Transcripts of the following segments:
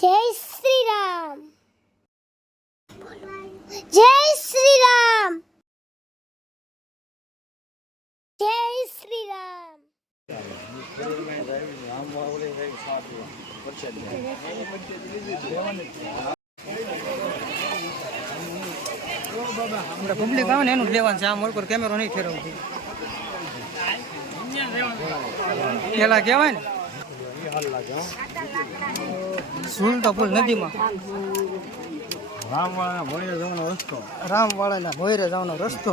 જય શ્રી રામ. જય શ્રી રામ. જય શ્રી રામ. પબ્લિક આવે ને એનું લેવાનું છે. આ મોડ પર કેમેરો નહીં ફેરવવું પેલા કહેવાય ને સુલતા પુલ નદીમાં રામવાળાના ભોયરે જવાનો રસ્તો.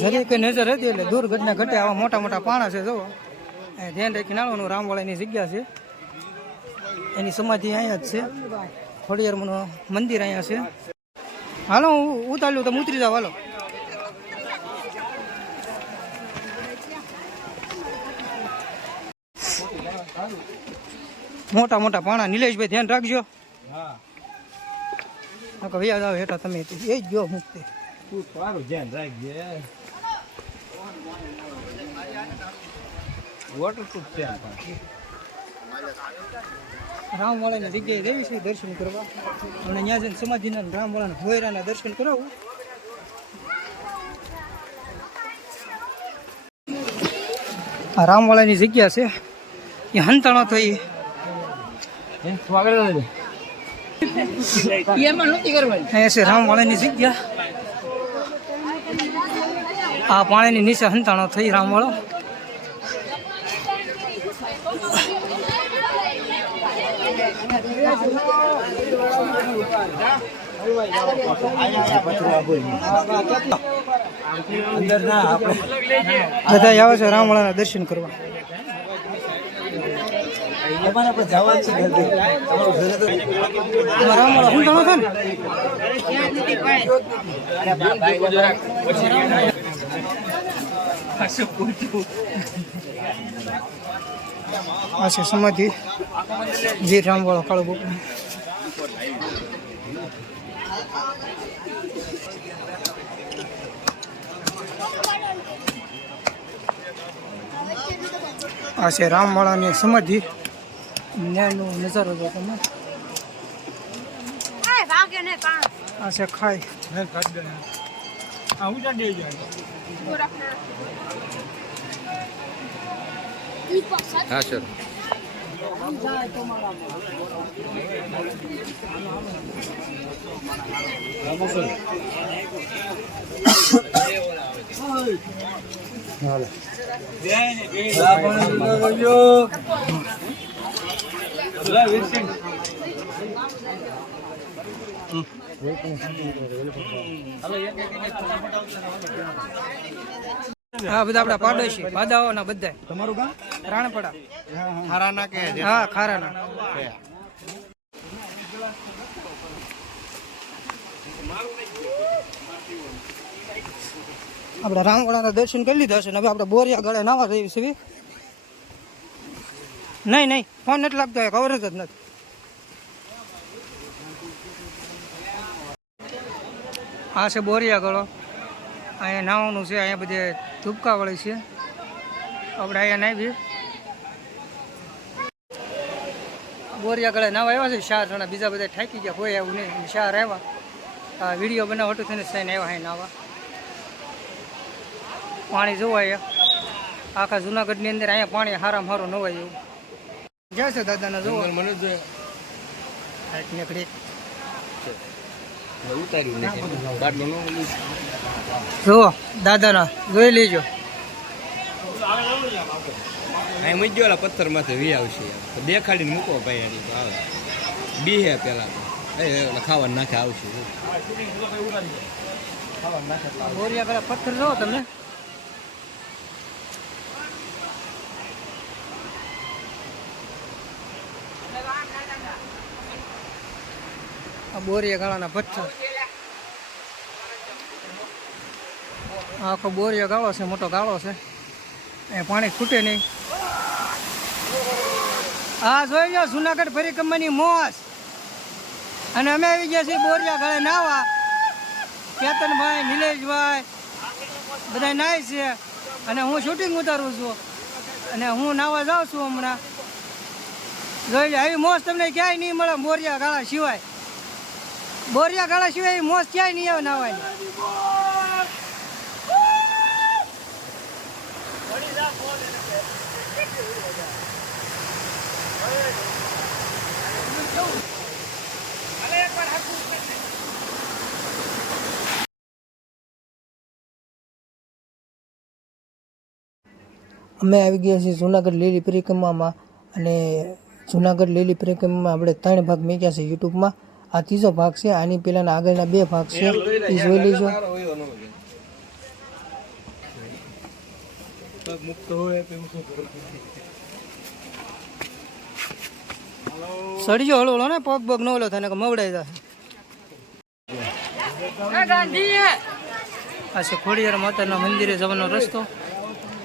જરી કઈ નજર હતી એટલે દુર્ઘટના ઘટે. આવા મોટા મોટા પાણા છે. જુઓ ધ્યાન રાખીને આવવાનું. રામવાળાની જગ્યા છે. એની સમાધિ અહીંયા જ છે. ખોડિયારનું મંદિર અહીંયા છે. હાલો હું ઉતાર્યું તમે ઉતરી જાવ. હાલો મોટા મોટા પાણા. નિલેશભાઈ ધ્યાન રાખજો. વ્યાજ આવે હેઠા તમે એ જ ગયો મુક્તિ. ધ્યાન રાખજે. રામવાળાની જગ્યાએ જઈએ છીએ દર્શન કરવા. અને ત્યાં જઈને સમાધિના રામવાળાના ભોયરાના દર્શન કરાવું. આ રામવાળાની જગ્યા છે. એ હંતાણો થઈ અહીંયા છે રામવાળાની જગ્યા. આ પાણીની નીચે હંતાણો થઈ રામવાળો. બધા આવે છે રામવાળાના દર્શન કરવા. રામવાળા હંતાણો છે ને આ છે સમાધિ વીર રામવાળો કાળો ગોપી. આ છે રામવાળાની સમાધિ. ન્યાયનો નજારો જો તમે. આ છે ખાઈ. હા સર. હા બધા આપડા પાડોશી ભાદાઓના બધા. તમારું ગામ રાણપડા. ખારાના કે? હા ખારાના. આપણે રામવાળાના દર્શન કરી લીધા છે ને હવે આપણે બોરિયા ગળે નાવા જઈએ છીએ. નહીં નહીં ફોન નથી લાગતો. કવર જ નથી. આ છે બોરિયા ગળો. અહીંયા નાવાનું છે. અહીંયા બધે ધૂપકા વળી છે. આપણે અહીંયા નાવીએ. બોરિયા ગળે નાવા આવ્યા છે 4 જણા. બીજા બધા થાકી ગયા. કોઈ આવું નહીં. 4 આવ્યા. આ વિડીયો બનાવવા હતું થઈને સાઈને આવ્યા અહીં નાવા. પાણી જોવાય આખા જુનાગઢની અંદર. અહીંયા પાણી હારામાં હારું નવાય એવું. ક્યાં છે દાદાના જોવા? મને નીકળી જુઓ દાદાના જોઈ લેજો. અહીં મૂક્યો પથ્થર માથે વી આવશે. દેખાડીને મૂકો ભાઈ. આવે બી હે પેલા તો ખાવાનું નાખે આવશે. બોરિયા પેલા પથ્થર જો તમે. બોરિયા ગાળાના પથ્થર. આખો બોરિયા ગાળો છે. મોટો ગાળો છે. એ પાણી ખૂટે નહીં. આ જોઈ લો જુનાગઢ પરિક્રમાની મોજ. અને અમે આવી ગયા છીએ બોરિયા ગાળે નાવા. કેતનભાઈ, નિલેશભાઈ, બધા નાય છે અને હું શૂટિંગ ઉતારું છું અને હું નાવા જાઉં છું હમણાં. જોઈ લે, આવી મોજ તમને ક્યાંય નહીં મળે બોરિયા ગાળા સિવાય. બોરિયા ગાળા સિવાય મોજ ક્યાંય નહીં આવે નાવાની. અમે આવી ગયા છીએ જુનાગઢ લીલી પરિક્રમામાં અને જુનાગઢ લીલી પરિક્રમામાં આપણે 3 ભાગ મૂક્યા છે યુટ્યુબમાં. આ ત્રીજો ભાગ છે. આની પહેલાંના આગળના 2 ભાગ છે, એ જોઈ લેજો. સડીજો હળો હળો ને પગ પગ ન ઓલો થાય કે મવડાઈ જાય. આ છે ખોડિયાર માતાના મંદિરે જવાનો રસ્તો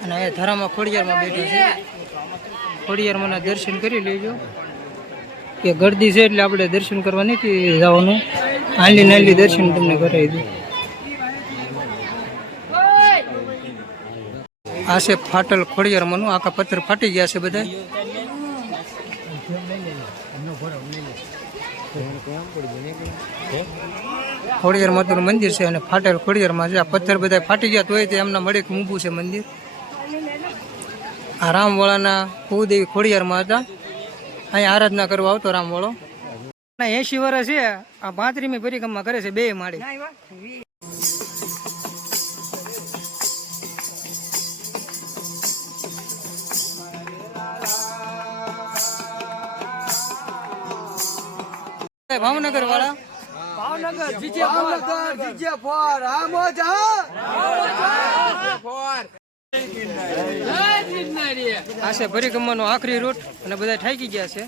અને અહીંયા ધરામાં ખોડિયારમાં બેઠી છે. ખોડિયારમાંના દર્શન કરી લેજો. કે ગરદી છે એટલે આપણે દર્શન કરવા નથી જવાનું. હાલી નાલી દર્શન તમને કરાવી દઉં. આ છે ફાટલ ખોડિયારમાંનું. આખા પથ્થર ફાટી ગયા છે બધા. ખોડિયાર માતાનું મંદિર છે અને ફાટેલ ખોડિયારમાં છે. આ પથ્થર બધા ફાટી ગયા તોય તે એમના મળે ઊભું છે મંદિર. આ રામવાળાના કુદેવી ખોડિયારમાં હતા. અહીંયા આરાધના કરવા આવતો રામવાળો. 80 વર્ષ છે. આ 35મી પરિક્રમા કરે છે 2 માળી. ભાવનગર વાળા આ છે પરિક્રમાનો આખરી રૂટ અને બધા થાકી ગયા છે.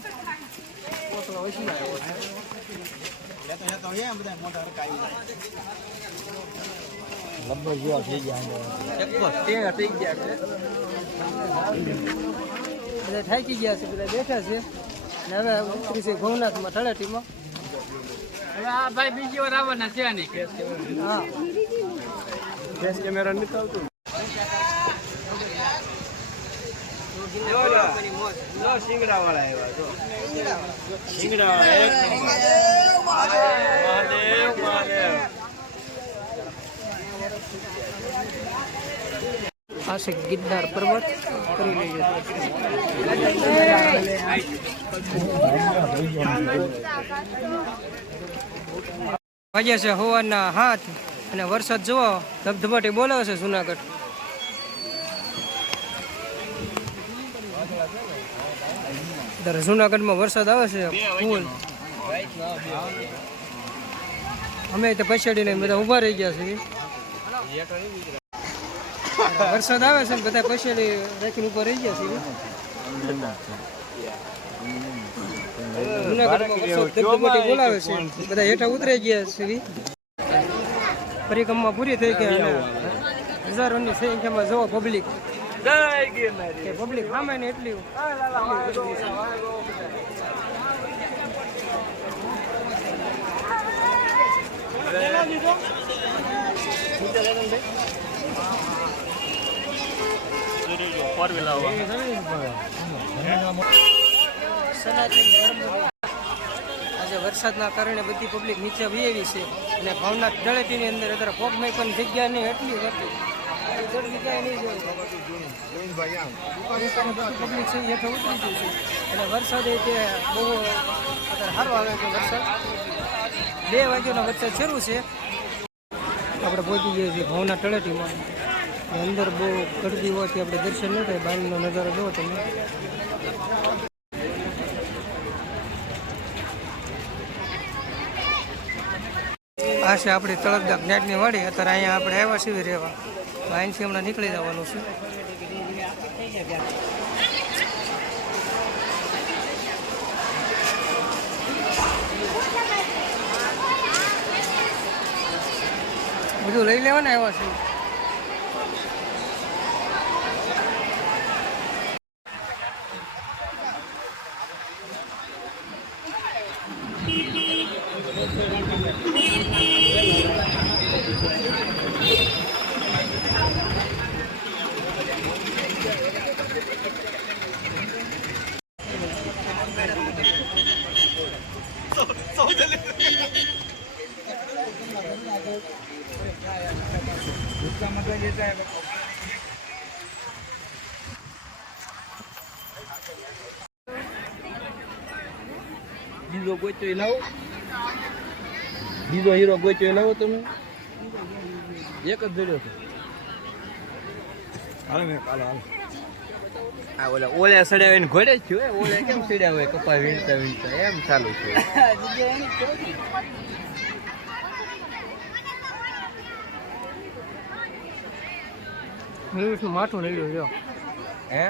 બધા થાકી ગયા છે, બધા બેઠા છે અને હવે ઉતરી છે ભવનાથમાં તળેટીમાં. ભાઈ બીજી વાર આવવાના છે નહીં. હા, કેમેરા નથી આવતું. સિંગડા વાળા આવ્યા જો. સિંગડા એક મહાદેવ મહાદેવ. આ છે ગિરનાર પર્વત. કરી લઈએ. વાગ્યા છે હવાના 7 અને વરસાદ જુઓ ધબધબાટી બોલાવે છે જુનાગઢ. ત્યારે જુનાગઢમાં વરસાદ આવે છે ફૂલ. અમે તો પછાડીને બધા ઊભા રહી ગયા છે. વરસાદ આવે છે ને બધા પછાડી રાખીને ઊભા રહી ગયા છે. જુનાગઢમાં વરસાદ ધબધબાટી બોલાવે છે. બધા હેઠા ઉતરી ગયા છે. પરિક્રમા પૂરી થઈ ગઈ અને હજારોની સંખ્યામાં જોવો પબ્લિક. પબ્લિક સામે ને એટલી. આજે વરસાદના કારણે બધી પબ્લિક નીચે વહી છે અને ભવનાથ તળેટીની અંદર અત્યારે પગમાં પણ જગ્યા નહીં એટલી હતી. પબ્લિક છે હેઠળ ઉતરી ગયું છે અને વરસાદ તે બહુ અત્યારે સારો આવે છે. વરસાદ 2 વાગ્યાનો વરસાદ શરૂ છે. આપણે પહોંચી ગયા છીએ ભવનાથ તળેટીમાં. અંદર બહુ ગરદી હોવાથી આપણે દર્શન ન થાય. બહારનો નજારો જુઓ તમે. આ છે આપણી તળપદા જ્ઞાટની વાડી. અત્યારે અહીંયા આપણે આવ્યા છીએ રહેવા. અહીંથી હમણાં નીકળી જવાનું છે. બધું લઈ લેવાના આવ્યા છે. બીજો ગોચ્યો લાવો, બીજો હીરો ગોચ્યો લાવો તમે. એક જ જોડ્યો છે. હાલો મેં હાલો હાલો. આ ઓલા સડ્યા હોય ઘોડે જ છું. ઓલા કેમ સડ્યા હોય કપા વીણતા વીણતા એમ ચાલુ છે. ઇંગ્લિશનું માથું નડ્યું છે હે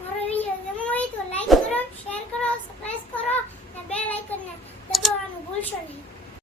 મારો વિડિયો ગમ્યો હોય તો લાઈક કરો